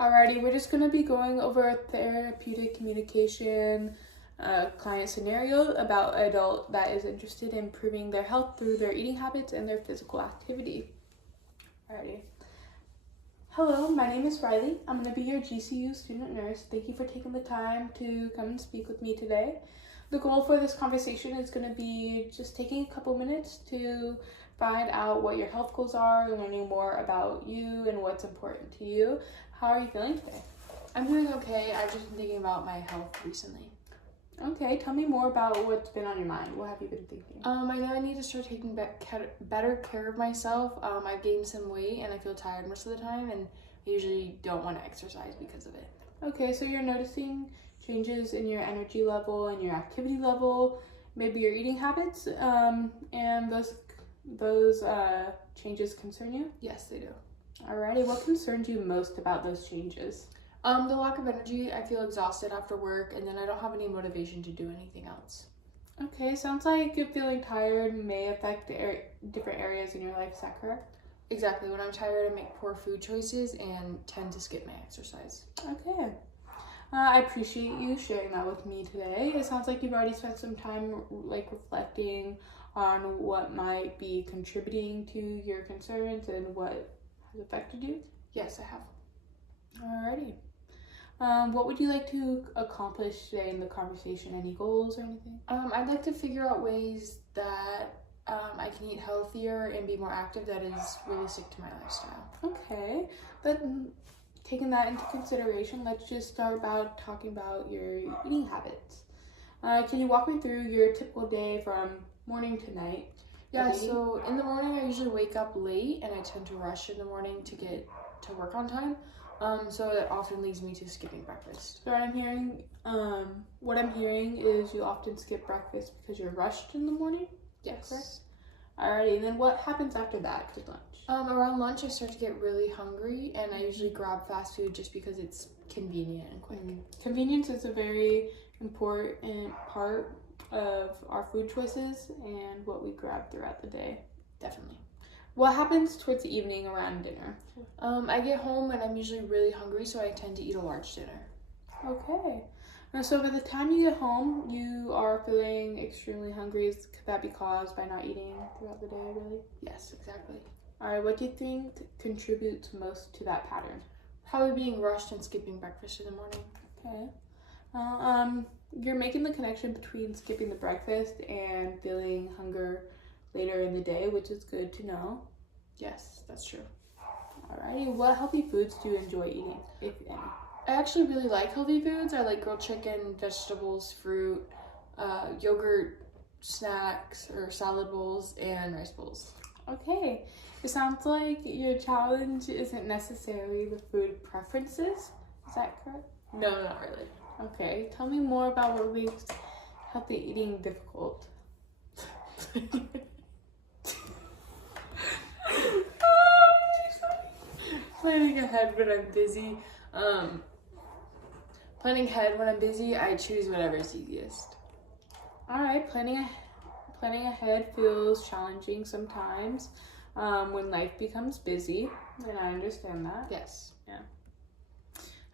Alrighty, we're just going to be going over therapeutic communication client scenario about an adult that is interested in improving their health through their eating habits and their physical activity. Alrighty. Hello, my name is Riley. I'm going to be your GCU student nurse. Thank you for taking the time to come and speak with me today. The goal for this conversation is going to be just taking a couple minutes to find out what your health goals are, learning more about you and what's important to you. How are you feeling today? I'm doing okay. I've just been thinking about my health recently. Okay, tell me more about what's been on your mind. What have you been thinking? I know I need to start taking better care of myself. I've gained some weight and I feel tired most of the time, and I usually don't want to exercise because of it. Okay, so you're noticing changes in your energy level and your activity level, maybe your eating habits, and those changes concern you? Yes, they do. Alrighty, what concerns you most about those changes? The lack of energy. I feel exhausted after work, and then I don't have any motivation to do anything else. Okay, sounds like you're feeling tired may affect different areas in your life. Is that correct? Exactly. When I'm tired, I make poor food choices and tend to skip my exercise. Okay. I appreciate you sharing that with me today. It sounds like you've already spent some time reflecting on what might be contributing to your concerns and what has affected you. Yes, I have. Alrighty. What would you like to accomplish today in the conversation? Any goals or anything? I'd like to figure out ways that I can eat healthier and be more active that is realistic to my lifestyle. Okay, but taking that into consideration, let's just start about talking about your eating habits. Can you walk me through your typical day from morning to night? Yeah, so in the morning I usually wake up late and I tend to rush in the morning to get to work on time. So that often leads me to skipping breakfast. So what I'm hearing is you often skip breakfast because you're rushed in the morning? Yes. Correct? Alrighty, and then what happens after that to lunch? Around lunch I start to get really hungry and I usually grab fast food just because it's convenient and quick. Convenience is a very important part of our food choices and what we grab throughout the day. Definitely. What happens towards the evening around dinner? I get home and I'm usually really hungry, so I tend to eat a large dinner. Okay. So by the time you get home, you are feeling extremely hungry. Could that be caused by not eating throughout the day, really? Yes, exactly. All right, what do you think contributes most to that pattern? Probably being rushed and skipping breakfast in the morning. Okay. You're making the connection between skipping the breakfast and feeling hunger later in the day, which is good to know. Yes, that's true. Alrighty, what healthy foods do you enjoy eating, if any? I actually really like healthy foods. I like grilled chicken, vegetables, fruit, yogurt, snacks or salad bowls, and rice bowls. Okay, it sounds like your challenge isn't necessarily the food preferences. Is that correct? No, not really. Okay, tell me more about what makes healthy eating difficult. Planning ahead when I'm busy. I choose whatever's easiest. All right, planning ahead feels challenging sometimes when life becomes busy, and I understand that. Yes. Yeah.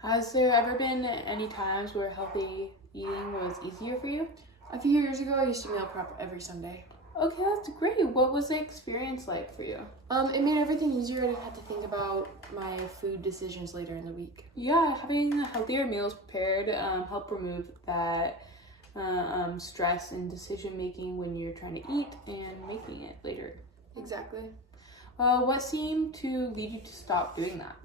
Has there ever been any times where healthy eating was easier for you? A few years ago, I used to meal prep every Sunday. Okay, that's great. What was the experience like for you? It made everything easier. I didn't have to think about my food decisions later in the week. Yeah, having healthier meals prepared help remove that stress and decision making when you're trying to eat and making it later. Exactly. What seemed to lead you to stop doing that?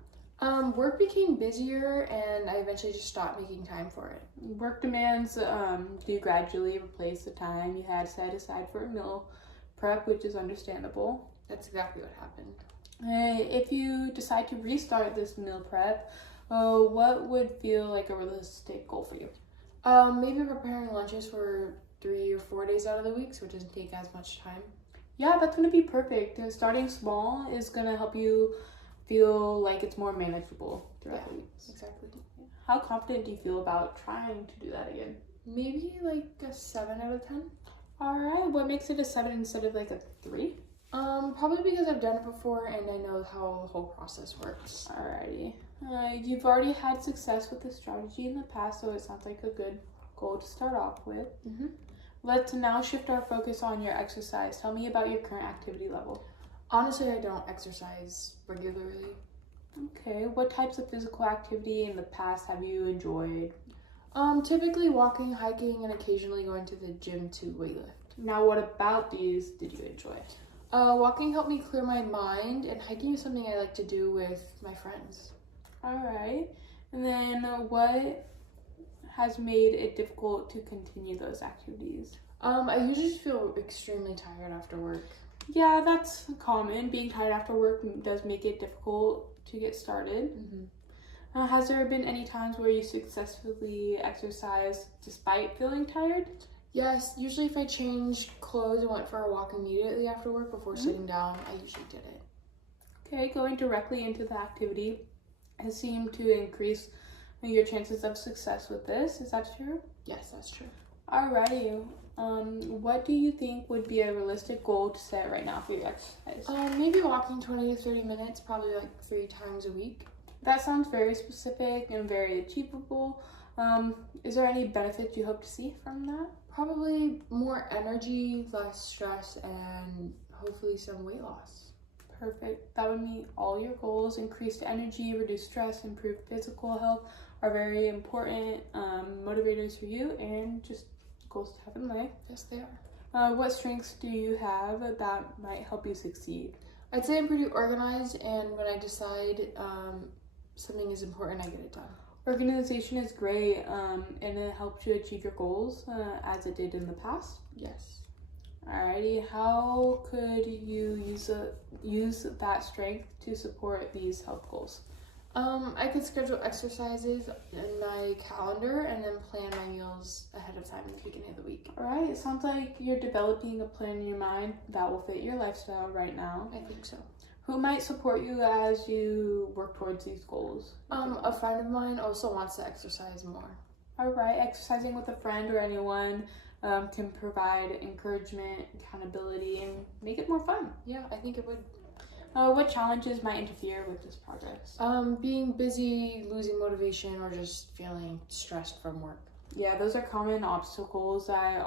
Work became busier and I eventually just stopped making time for it. Work demands do gradually replace the time you had set aside for a meal prep, which is understandable. That's exactly what happened. If you decide to restart this meal prep, what would feel like a realistic goal for you? Maybe preparing lunches for 3 or 4 days out of the week so it doesn't take as much time. Yeah, that's going to be perfect. Starting small is going to help you feel like it's more manageable throughout the weeks. Exactly. How confident do you feel about trying to do that again? Maybe like a 7 out of 10. All right. What makes it a 7 instead of like a 3? Probably because I've done it before and I know how the whole process works. Alrighty. You've already had success with this strategy in the past, so it sounds like a good goal to start off with. Mm-hmm. Let's now shift our focus on your exercise. Tell me about your current activity level. Honestly, I don't exercise regularly. Okay, what types of physical activity in the past have you enjoyed? Typically walking, hiking, and occasionally going to the gym to weightlift. Now, what about these did you enjoy? Walking helped me clear my mind, and hiking is something I like to do with my friends. All right, and then what has made it difficult to continue those activities? I usually just feel extremely tired after work. Yeah, that's common. Being tired after work does make it difficult to get started. Mm-hmm. Has there been any times where you successfully exercised despite feeling tired? Yes, usually if I changed clothes and went for a walk immediately after work before sitting down, I usually did it. Okay, going directly into the activity has seemed to increase your chances of success with this. Is that true? Yes, that's true. Alrighty. What do you think would be a realistic goal to set right now for your exercise? Maybe walking 20 to 30 minutes, probably like 3 times a week. That sounds very specific and very achievable. Is there any benefits you hope to see from that? Probably more energy, less stress, and hopefully some weight loss. Perfect. That would meet all your goals. Increased energy, reduced stress, improved physical health are very important motivators for you and just goals to have in life. Yes, they are. What strengths do you have that might help you succeed? I'd say I'm pretty organized, and when I decide something is important, I get it done. Organization is great and it helps you achieve your goals as it did in the past. Yes. Alrighty, how could you use that strength to support these health goals? I could schedule exercises in my calendar and then plan my meals ahead of time in the beginning of the week. Alright, it sounds like you're developing a plan in your mind that will fit your lifestyle right now. I think so. Who might support you as you work towards these goals? A friend of mine also wants to exercise more. Alright, exercising with a friend or anyone can provide encouragement, accountability, and make it more fun. Yeah, I think it would. What challenges might interfere with this progress? Being busy, losing motivation, or just feeling stressed from work. Yeah, those are common obstacles I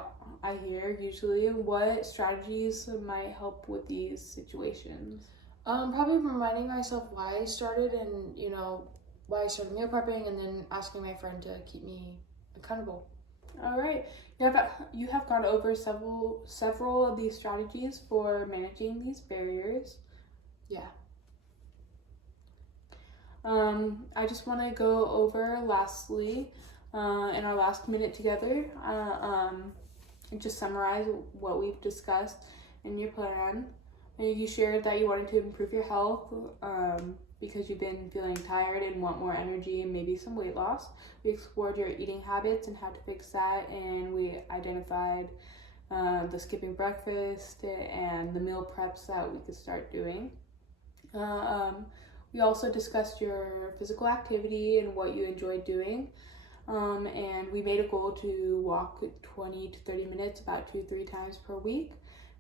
hear usually. What strategies might help with these situations? Probably reminding myself why I started and, why I started meal prepping, and then asking my friend to keep me accountable. All right. You have gone over several of these strategies for managing these barriers. Yeah. I just want to go over lastly, in our last minute together, and just summarize what we've discussed in your plan. You shared that you wanted to improve your health because you've been feeling tired and want more energy and maybe some weight loss. We explored your eating habits and how to fix that, and we identified the skipping breakfast and the meal preps that we could start doing. We also discussed your physical activity and what you enjoyed doing. And we made a goal to walk 20 to 30 minutes about 2-3 times per week.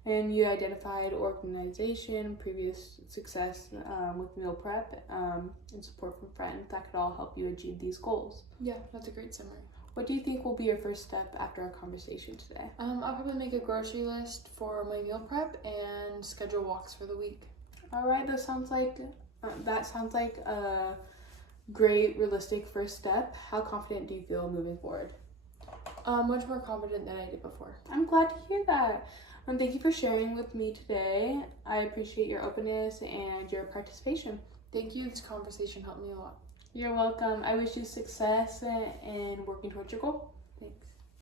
And you identified organization, previous success with meal prep, and support from friends that could all help you achieve these goals. Yeah, that's a great summary. What do you think will be your first step after our conversation today? I'll probably make a grocery list for my meal prep and schedule walks for the week. All right, that sounds like a great, realistic first step. How confident do you feel moving forward? Much more confident than I did before. I'm glad to hear that. Thank you for sharing with me today. I appreciate your openness and your participation. Thank you. This conversation helped me a lot. You're welcome. I wish you success in working towards your goal. Thanks.